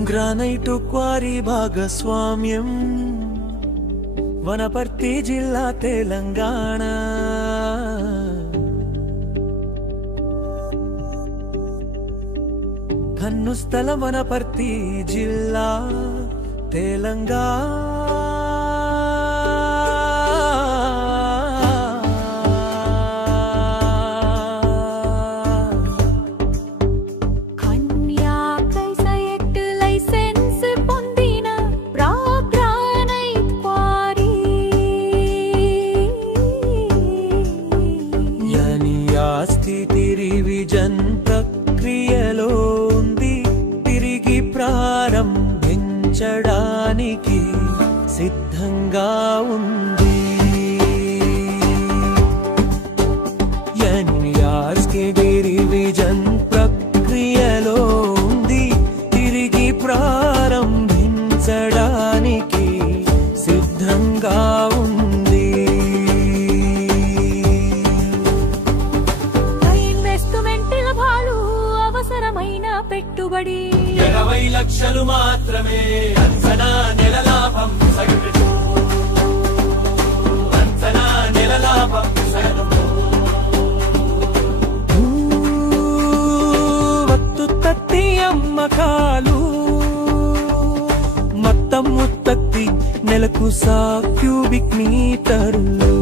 granite quarry భాగస్వామ్యం వనపర్తి జిల్లా తెలంగాణ ధనుస్థల వనపర్తి జిల్లా తెలంగాణ రివిజన్ ప్రక్రియలో ఉంది తిరిగి ప్రారంభించడానికి సిద్ధంగా ఉంది రివిజన్ ప్రక్రియలో ఉంది తిరిగి ప్రారంభించడానికి సిద్ధంగా ఉంది పెట్టుబడి 20 లక్షలు మాత్రమే అంచనా నెల లాభం సగటు అంచనా నెల లాభం వత్తు తత్తి అమ్మకాలు మొత్తం ఉత్పత్తి నెలకు క్యూబిక్ మీటర్లు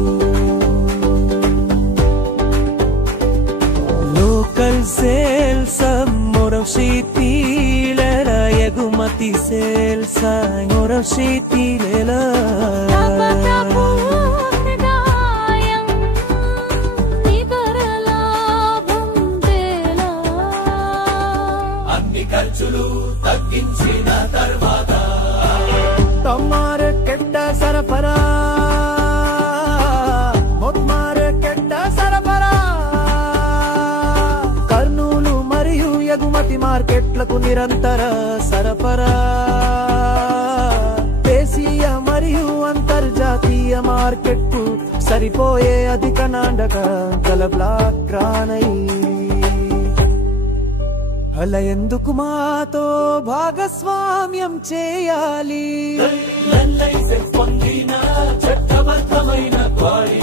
లోకల్ సేల్స్ శీతీలెల ఎగుమతి సేల్స్ శీతీలెల అన్ని ఖర్చులు తగ్గించిన తర్వాత తమ్మార కెడ్డ సరఫరా ఎగుమతి మార్కెట్లకు నిరంతర సరఫరా దేశీయ మరియు అంతర్జాతీయ మార్కెట్కు సరిపోయే అధిక నాండక గల బ్లాక్ గ్రానైట్ అలా ఎందుకు మాతో భాగస్వామ్యం చేయాలి చట్టబద్ధమైన క్వారీ